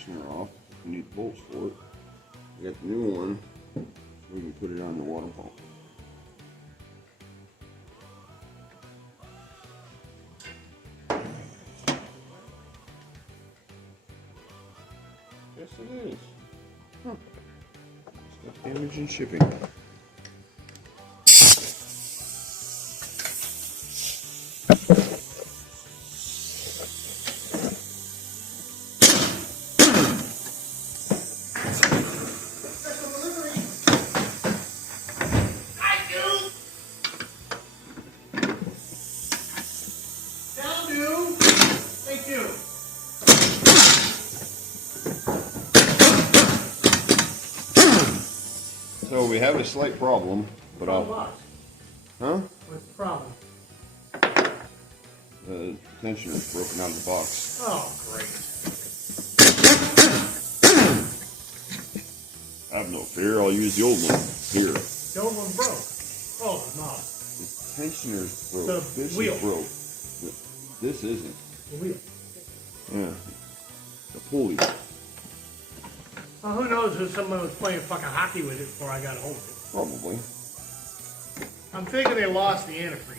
tensioner off. We need bolts for it. We got the new one. We can put it on the water pump. Yes, it is. Huh. Stuff damage in shipping. So we have a slight problem, but Huh? What's the problem? The tensioner is broken out of the box. Oh, great. Have no fear, I'll use the old one. Here. The old one broke. Oh, no. The tensioner's broke. The this wheel. is broke. This isn't. The wheel. Yeah. The pulley. Well, who knows if someone was playing fucking hockey with it before I got a hold of it. Probably. I'm thinking they lost the antifreeze.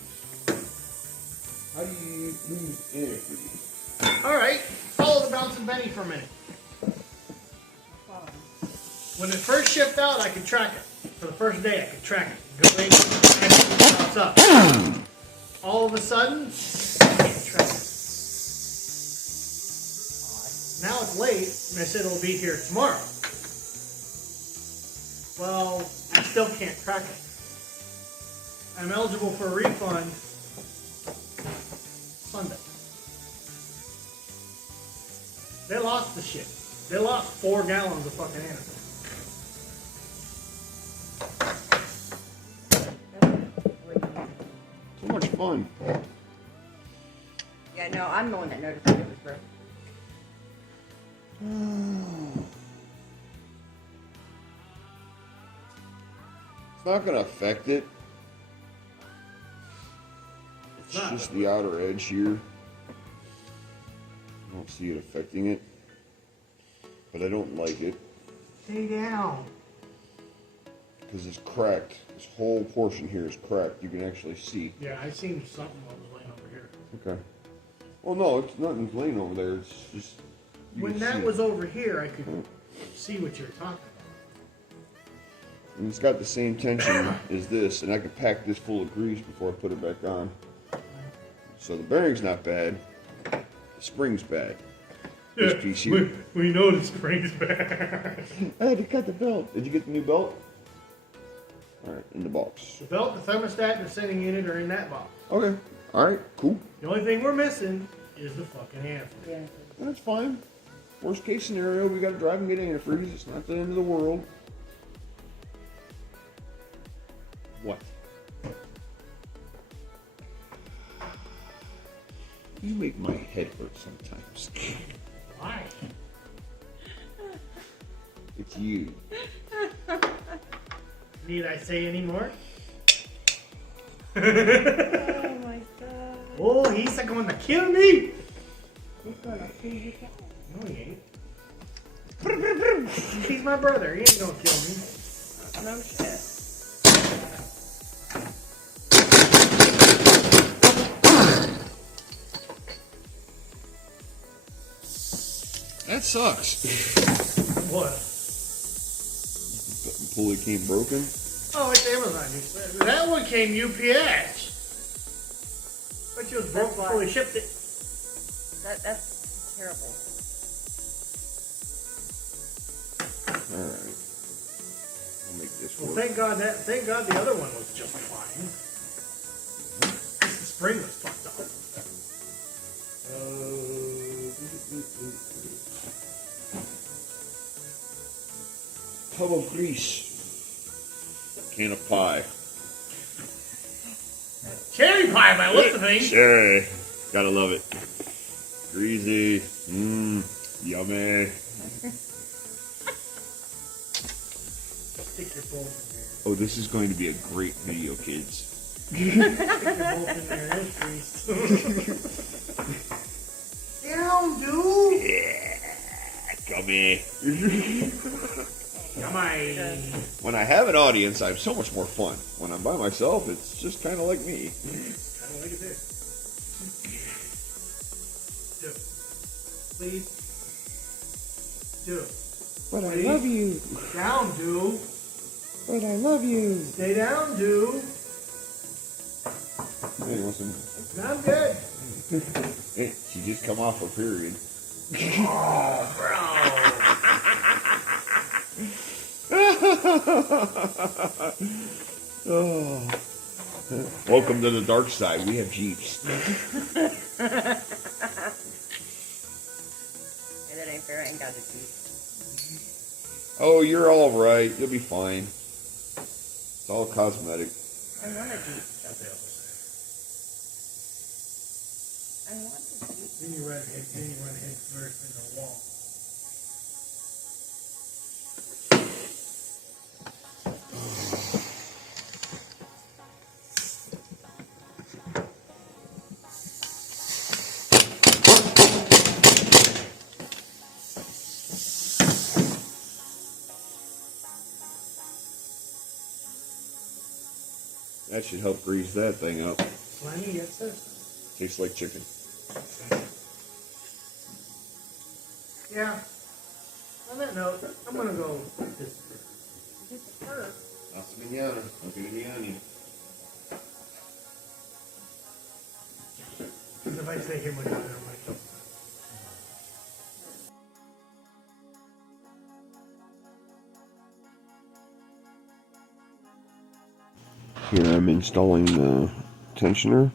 How do you use antifreeze? Alright, follow the bouncing Benny for a minute. When it first shipped out, I could track it. For the first day, I could track it. Go in, and it bounce up. All of a sudden, I can't track it. Now it's late, and I said it'll be here tomorrow. Well, I still can't track it. I'm eligible for a refund Sunday. They lost the shit. They lost 4 gallons of fucking antifreeze. So much fun. Yeah, no, I'm the one that notified it was broken. It's not going to affect it. It's just the outer edge here. I don't see it affecting it. But I don't like it. Stay down. Because it's cracked. This whole portion here is cracked. You can actually see. Yeah, I seen something that was laying over here. Okay. Well, no, it's nothing's laying over there. It's just... When that was over here, I could see what you were talking about. And it's got the same tension as this, and I could pack this full of grease before I put it back on. So the bearing's not bad. The spring's bad. This piece here. We know the spring's bad. I had to cut the belt. Did you get the new belt? Alright, in the box. The belt, the thermostat, and the sending unit are in that box. Okay. Alright, cool. The only thing we're missing is the fucking antifreeze. Yeah. That's fine. Worst case scenario, we gotta drive and get antifreeze. It's not the end of the world. What? You make my head hurt sometimes. Why? It's you. Need I say any more? Oh my god. Oh, he's going to kill me! He's gonna kill you. No, he ain't. He's my brother. He ain't gonna kill me. No shit. That sucks. What? The pulley came broken. Oh, it's Amazon. That one came UPS. But you was broke before we shipped it. That's terrible. Alright. I'll make this Well, work. thank God the other one was just fine. The spring was fucked up. Tub of grease. Can of pie. Cherry pie by looks of things. Cherry. Gotta love it. Greasy. Mmm. Yummy. Stick your bowl in there. Oh, this is going to be a great video, kids. Stick your bowl in there. It's greased. Down, dude. Yeah. Come me. Come on. When I have an audience, I have so much more fun. When I'm by myself, it's just kind of like me. Kind of like it there. Do. Please. Do. But Please. I love you. Down, do. But I love you. Stay down, do. Hey, listen. I'm good. She just come off a period. Oh, Oh. Welcome to the dark side. We have Jeeps. Hey, that ain't fair. I ain't got a Jeep. Oh, you're all right. You'll be fine. It's all cosmetic. I want a Jeep. I want a Jeep. Then you run head first into the wall. That should help grease that thing up. Slimy, yes, sir. Tastes like chicken. Yeah. On that note, I'm gonna go get this. Get the fur. That's manana. Okay, manana. Because if I stay here much longer, I might kill. Here I'm installing the tensioner.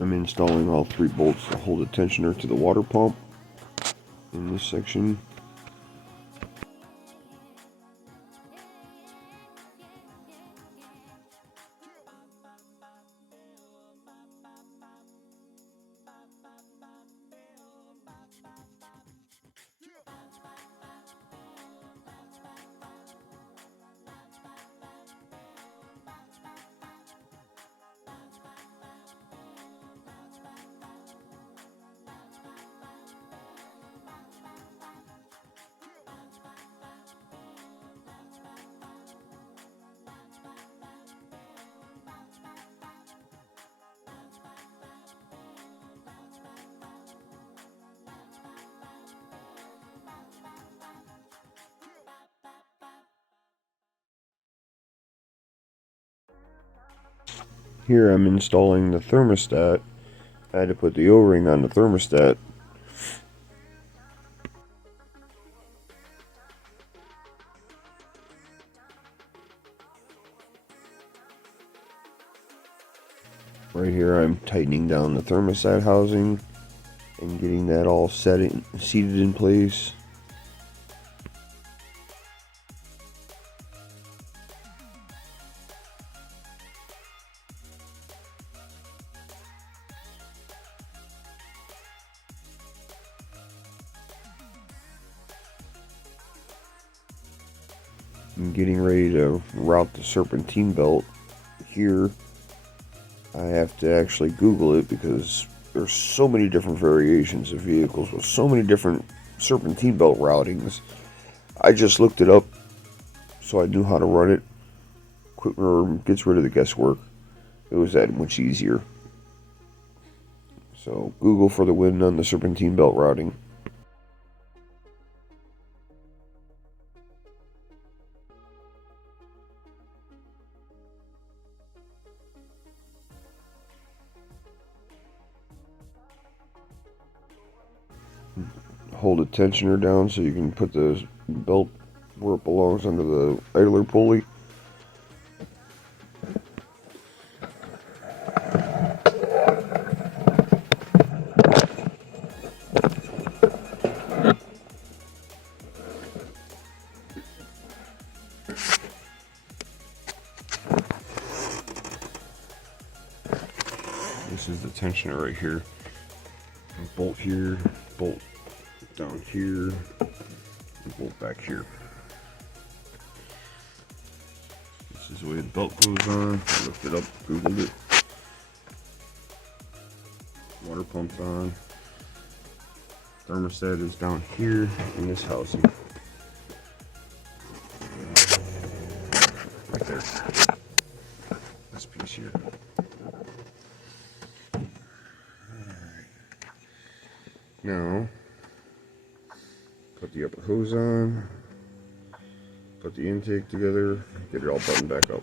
I'm installing all 3 bolts to hold the tensioner to the water pump in this section. Here I'm installing the thermostat. I had to put the O-ring on the thermostat. Right here I'm tightening down the thermostat housing and getting that all seated in place. I'm getting ready to route the serpentine belt. Here I have to actually Google it because there's so many different variations of vehicles with so many different serpentine belt routings. I just looked it up so I knew how to run it. Gets rid of the guesswork. It was that much easier. So Google for the win on the serpentine belt routing. Hold the tensioner down so you can put the belt where it belongs under the idler pulley. This is the tensioner right here. Bolt here, bolt down here, and bolt back here. This is the way the belt goes on. I looked it up, Googled it. Water pump's on. Thermostat is down here in this housing. Right there. This piece here. Now, put the upper hose on, put the intake together, get it all buttoned back up.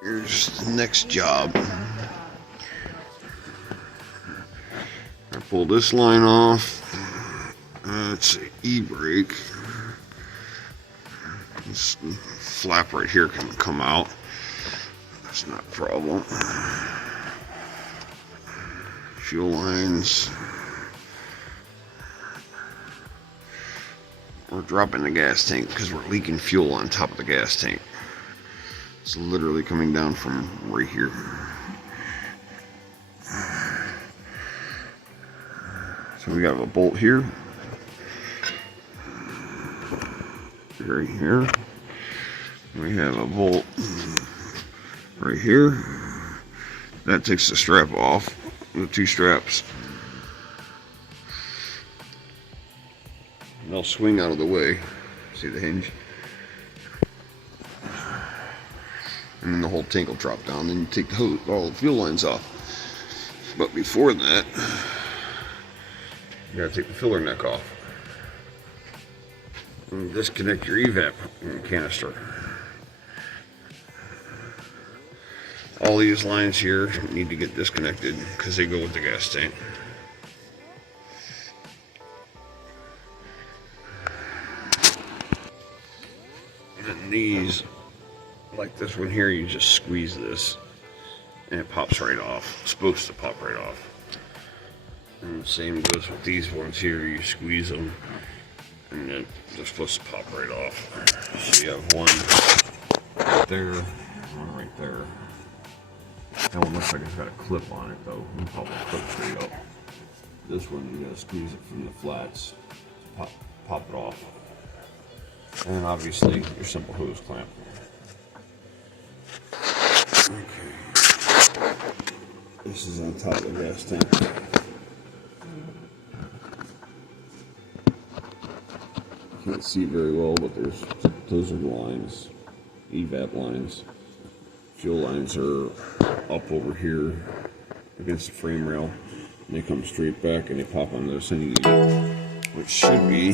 Here's the next job. I pull this line off. It's an e-brake. This flap right here can come out. That's not a problem. Fuel lines. We're dropping the gas tank because we're leaking fuel on top of the gas tank. It's literally coming down from right here. So we got a bolt here. Right here. We have a bolt right here. That takes the strap off. The two straps. And they'll swing out of the way. See the hinge? And then the whole tank will drop down. Then you take the hose, all the fuel lines off. But before that, you gotta take the filler neck off. And disconnect your evap canister. All these lines here need to get disconnected because they go with the gas tank. And these, like this one here, you just squeeze this and it pops right off. It's supposed to pop right off. And the same goes with these ones here. You squeeze them and they're supposed to pop right off. So you have one right there, one right there. That one looks like it's got a clip on it though. You pop the clip straight up. This one you gotta squeeze it from the flats to pop it off. And then obviously your simple hose clamp. Okay. This is on top of the gas tank. Can't see very well, but those are the lines, evap lines. Fuel lines are up over here against the frame rail. And they come straight back and they pop on this, and which should be